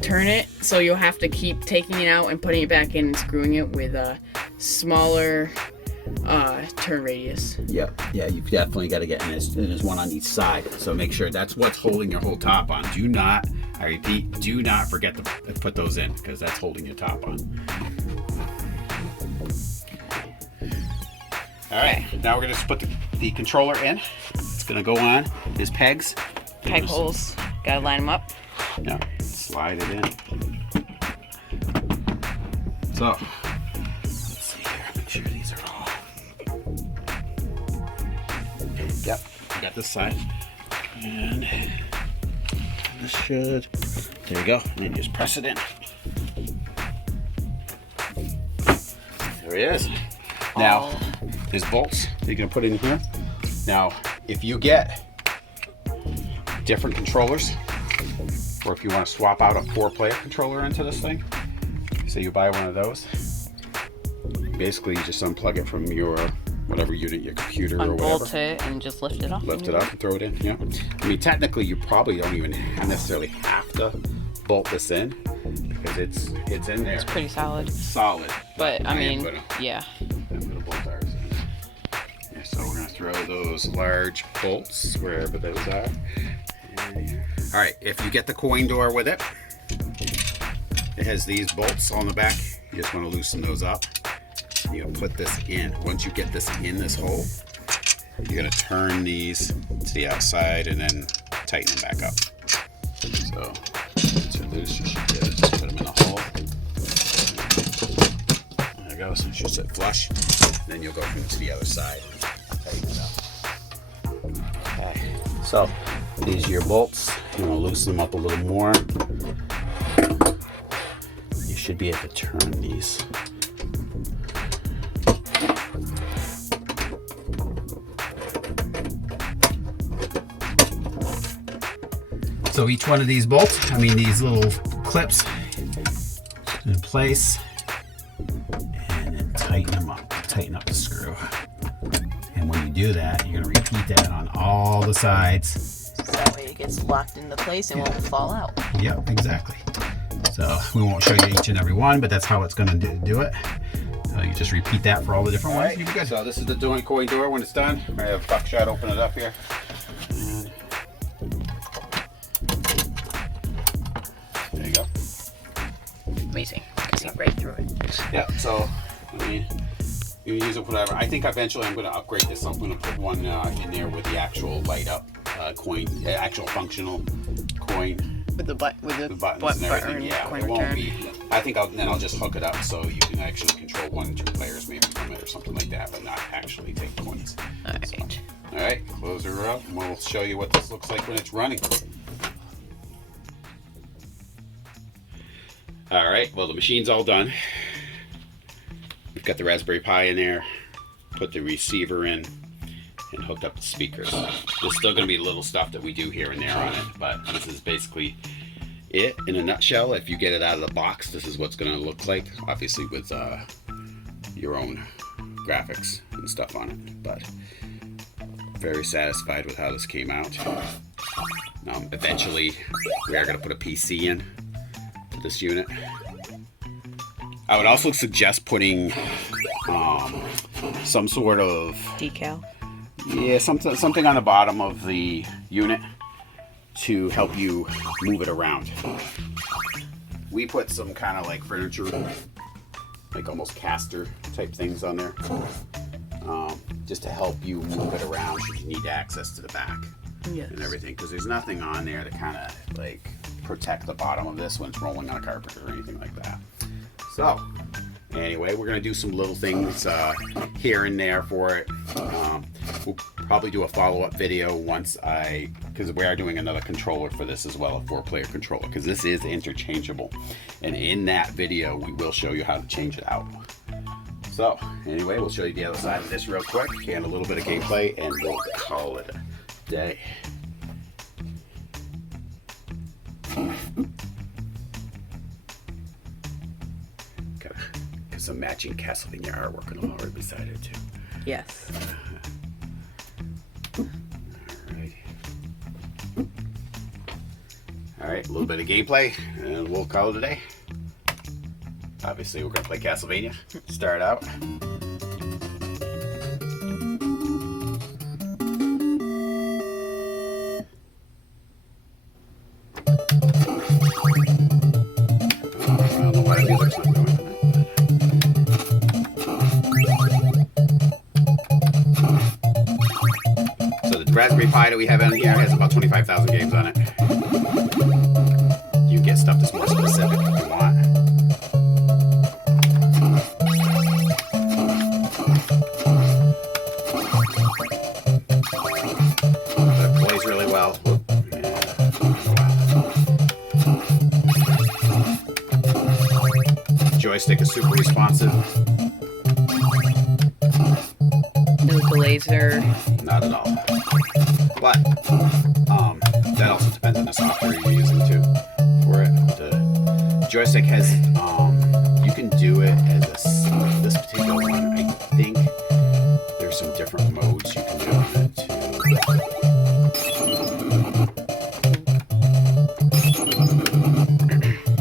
turn it. So you'll have to keep taking it out and putting it back in and screwing it with a smaller turn radius. Yep. Yeah, you've definitely got to get in this. There's one on each side. So make sure that's what's holding your whole top on. Do not, I repeat, do not forget to put those in, because that's holding your top on. All right, now we're going to just put the controller in. It's going to go on these pegs. Peg holes, gotta line them up. Yeah, slide it in. So, let's see here. Make sure these are all. Yep, we got this side. And this should. There you go. And you just press it in. There it is. Now, there's bolts you're going to put in here. Now, if you get different controllers, or if you want to swap out a 4-player controller into this thing, so you buy one of those, basically you just unplug it from your whatever unit, your computer or whatever. Unbolt it and just lift it off. Lift it up and throw it in. Yeah. I mean, technically, you probably don't even necessarily have to bolt this in, because it's in there. It's pretty solid. Solid. But I mean, yeah. I'm gonna bolt ours in. Yeah, so we're gonna throw those large bolts wherever those are. All right, if you get the coin door with it, it has these bolts on the back. You just want to loosen those up. You're gonna put this in. Once you get this in this hole, you're gonna turn these to the outside and then tighten them back up. So once they're loose, you should be able to just put them in the hole. There it goes. It should sit flush. Then you'll go from to the other side and tighten it up. Okay. So these are your bolts. You want to loosen them up a little more. You should be able to turn these. So each one of these bolts, these little clips, in place, and then tighten them up. Tighten up the screw. And when you do that, you're going to repeat that on all the sides. So that way it gets locked into place and won't fall out. Yep, exactly. So we won't show you each and every one, but that's how it's going to do it. So you just repeat that for all the different ones. You'll be good. So this is the coin door when it's done. I have Buckshot open it up here. And there you go. Amazing. You can see right through it. Yeah, so you can use it whatever. I think eventually I'm going to upgrade this. I'm going to put one in there with the actual light up coin, actual functional coin With the buttons and everything. Yeah, corner it won't turn. be. I think I'll just hook it up so you can actually control 1 or 2 players maybe from it or something like that, but not actually take points. Alright. So, all right, close her up, and we'll show you what this looks like when it's running. All right, well, the machine's all done. We've got the Raspberry Pi in there, put the receiver in, and hooked up the speakers. There's still going to be little stuff that we do here and there on it, but this is basically it in a nutshell. If you get it out of the box, this is what's going to look like, obviously with your own graphics and stuff on it, but very satisfied with how this came out. Eventually, we are going to put a PC in to this unit. I would also suggest putting some sort of Decal. yeah, something on the bottom of the unit to help you move it around. We put some kind of like furniture, like almost caster type things on there, just to help you move it around should you need access to the back. Yes. And everything, because there's nothing on there to kind of like protect the bottom of this when it's rolling on a carpet or anything like that. So anyway, we're going to do some little things here and there for it. We'll probably do a follow-up video once because we are doing another controller for this as well, a 4-player controller, because this is interchangeable. And in that video, we will show you how to change it out. So anyway, we'll show you the other side of this real quick and a little bit of gameplay, and we'll call it a day. Got some matching Castlevania artwork on the wall right beside it too. Yes. Alright, a little bit of gameplay and we'll call it a day. Obviously we're going to play Castlevania. Start out. I don't know why the music's not going. So the Raspberry Pi that we have in here has about 25,000 games on it. You can get stuff that's more specific if you want. But it plays really well. Joystick is super responsive. No delays there. Not at all. But that also depends on the software you're using too for it. The joystick has you can do it as this particular one. I think there's some different modes you can do on it too.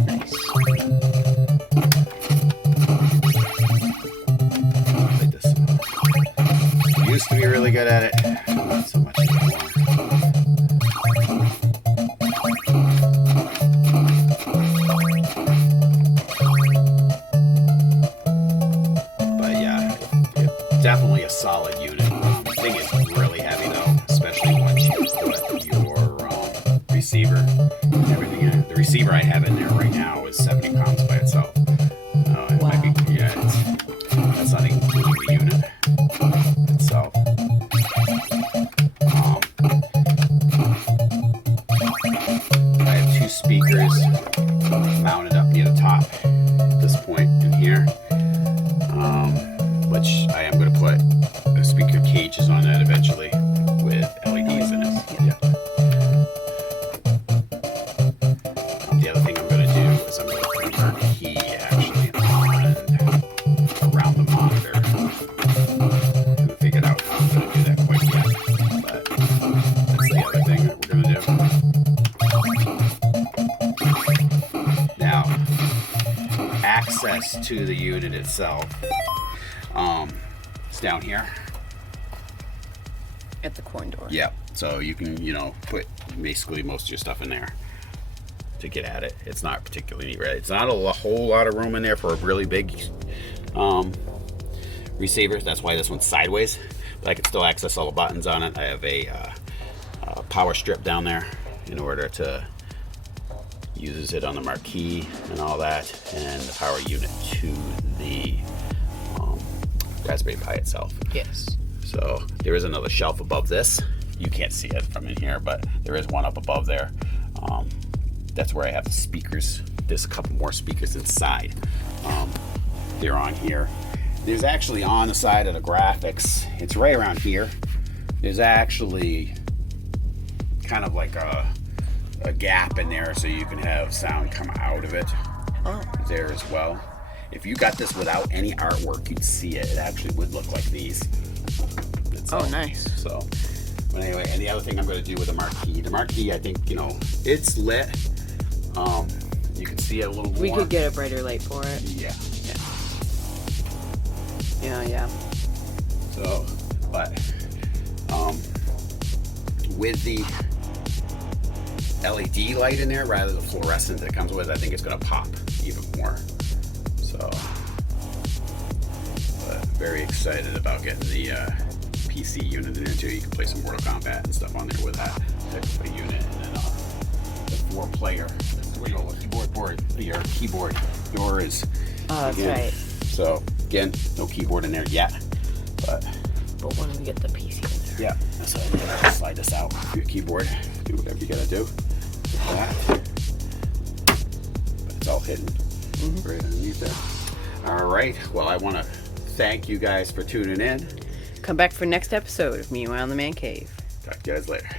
Nice. Like this. Used to be really good at it. Not so much anymore. But yeah, definitely a solid unit. The thing is really heavy though, especially once you put your receiver and everything in it. The receiver I have in there right now is 70 pounds by itself. It might be, yeah, that's not including the unit itself. I have 2 speakers mounted up near the top at this point in here, which I am going to put the speaker cages on that eventually with LEDs in it. Yeah. The other thing I'm going to do is I'm going to put our key actually on around the monitor. I haven't figured out how I'm going to do that quite yet, but that's the other thing that we're going to do. Now, access to the unit itself, it's down here. At the coin door. Yep. So you can, put basically most of your stuff in there to get at it. It's not particularly neat, right? It's not a whole lot of room in there for a really big receiver. That's why this one's sideways. But I can still access all the buttons on it. I have a power strip down there in order to uses it on the marquee and all that, and the power unit to the Raspberry Pi itself. Yes. So there is another shelf above this. You can't see it from in here, but there is one up above there. That's where I have the speakers. There's a couple more speakers inside. They're on here. There's actually on the side of the graphics, it's right around here. There's actually kind of like a gap in there so you can have sound come out of it there as well. If you got this without any artwork, you'd see it. It actually would look like these. Oh, nice. So, but anyway, and the other thing I'm going to do with the marquee, I think, you know, it's lit. You can see it a little more. We could get a brighter light for it. Yeah. Yeah. So, but with the LED light in there rather than the fluorescent that it comes with, I think it's going to pop even more. So, but very excited about getting the PC unit in there too. You can play some Mortal Kombat and stuff on there with that type of a unit, and then the 4-player. Your keyboard. Yours. Oh, that's right. So again, no keyboard in there yet, but when we get the PC in there. yeah. So I'm gonna slide this out for your keyboard. Do whatever you gotta do with that. But it's all hidden right underneath there. All right. Well, I want to thank you guys for tuning in. Come back for next episode of Meanwhile in the Man Cave. Talk to you guys later.